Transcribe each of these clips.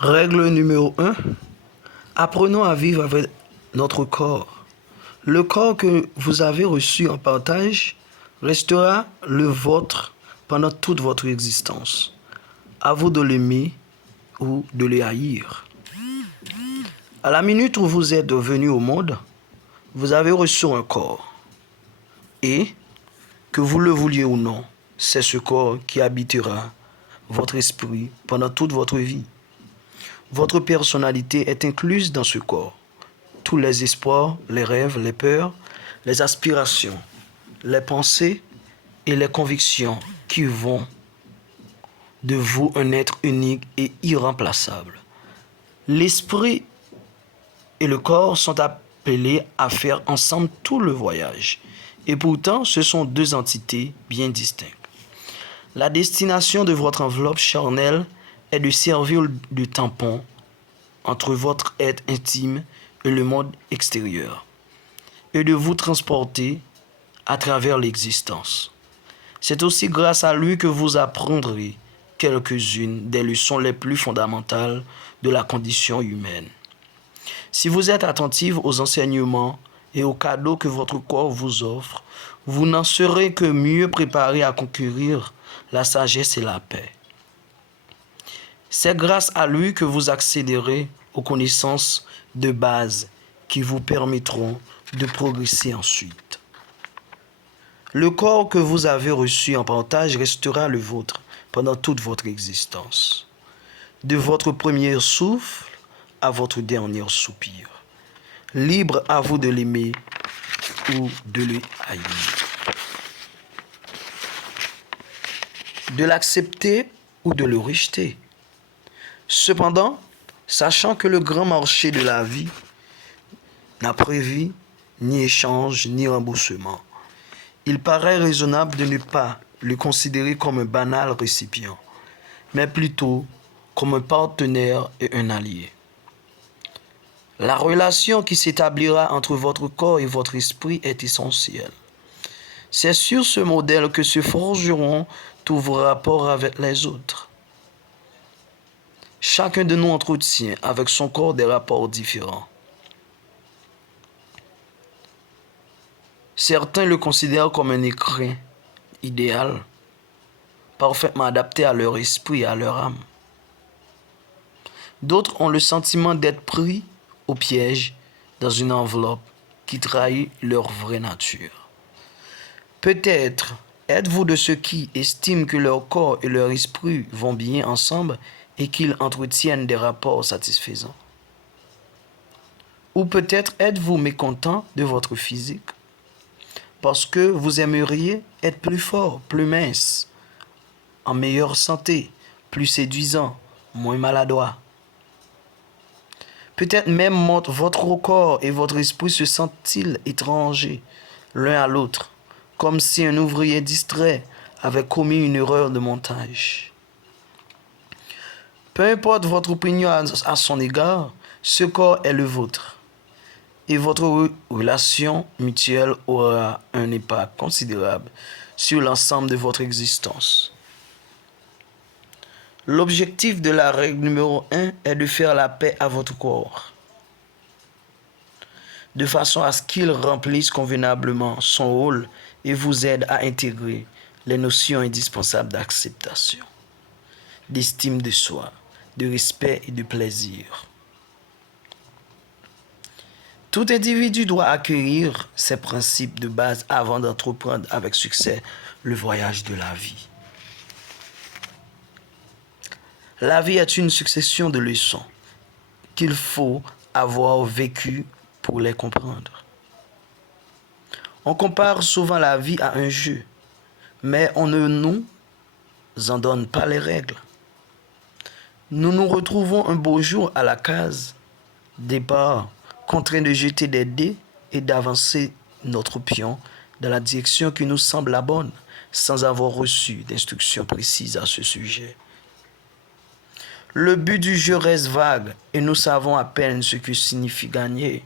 Règle numéro 1. Apprenons à vivre avec notre corps. Le corps que vous avez reçu en partage restera le vôtre pendant toute votre existence. À vous de l'aimer ou de le haïr. À la minute où vous êtes venu au monde, vous avez reçu un corps. Et, que vous le vouliez ou non, c'est ce corps qui habitera votre esprit pendant toute votre vie. Votre personnalité est incluse dans ce corps. Tous les espoirs, les rêves, les peurs, les aspirations, les pensées et les convictions qui vont de vous un être unique et irremplaçable. L'esprit et le corps sont appelés à faire ensemble tout le voyage. Et pourtant, ce sont deux entités bien distinctes. La destination de votre enveloppe charnelle est de servir de tampon entre votre être intime et le monde extérieur, et de vous transporter à travers l'existence. C'est aussi grâce à lui que vous apprendrez quelques-unes des leçons les plus fondamentales de la condition humaine. Si vous êtes attentive aux enseignements et aux cadeaux que votre corps vous offre, vous n'en serez que mieux préparé à conquérir la sagesse et la paix. C'est grâce à lui que vous accéderez aux connaissances de base qui vous permettront de progresser ensuite. Le corps que vous avez reçu en partage restera le vôtre pendant toute votre existence, de votre premier souffle à votre dernier soupir. Libre à vous de l'aimer ou de le haïr, de l'accepter ou de le rejeter. Cependant, sachant que le grand marché de la vie n'a prévu ni échange ni remboursement, il paraît raisonnable de ne pas le considérer comme un banal récipient, mais plutôt comme un partenaire et un allié. La relation qui s'établira entre votre corps et votre esprit est essentielle. C'est sur ce modèle que se forgeront tous vos rapports avec les autres. Chacun de nous entretient avec son corps des rapports différents. Certains le considèrent comme un écrin idéal, parfaitement adapté à leur esprit et à leur âme. D'autres ont le sentiment d'être pris au piège dans une enveloppe qui trahit leur vraie nature. Peut-être êtes-vous de ceux qui estiment que leur corps et leur esprit vont bien ensemble et qu'ils entretiennent des rapports satisfaisants. Ou peut-être êtes-vous mécontent de votre physique parce que vous aimeriez être plus fort, plus mince, en meilleure santé, plus séduisant, moins maladroit. Peut-être même votre corps et votre esprit se sentent-ils étrangers l'un à l'autre, comme si un ouvrier distrait avait commis une erreur de montage. Peu importe votre opinion à son égard, ce corps est le vôtre. Et votre relation mutuelle aura un impact considérable sur l'ensemble de votre existence. L'objectif de la règle numéro 1 est de faire la paix à votre corps, de façon à ce qu'il remplisse convenablement son rôle et vous aide à intégrer les notions indispensables d'acceptation, d'estime de soi, de respect et de plaisir. Tout individu doit accueillir ces principes de base avant d'entreprendre avec succès le voyage de la vie. La vie est une succession de leçons qu'il faut avoir vécues pour les comprendre. On compare souvent la vie à un jeu, mais on ne nous en donne pas les règles. Nous nous retrouvons un beau jour à la case départ, contraints de jeter des dés et d'avancer notre pion dans la direction qui nous semble la bonne, sans avoir reçu d'instructions précises à ce sujet. Le but du jeu reste vague et nous savons à peine ce que signifie gagner.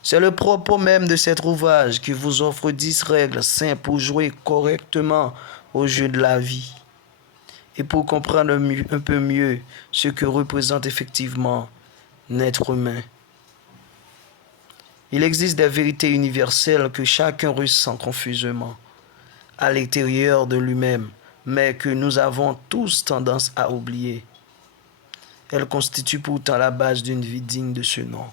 C'est le propos même de cet ouvrage qui vous offre 10 règles simples pour jouer correctement au jeu de la vie. et pour comprendre un peu mieux ce que représente effectivement l'être humain. Il existe des vérités universelles que chacun ressent confusément à l'intérieur de lui-même, mais que nous avons tous tendance à oublier. Elles constituent pourtant la base d'une vie digne de ce nom.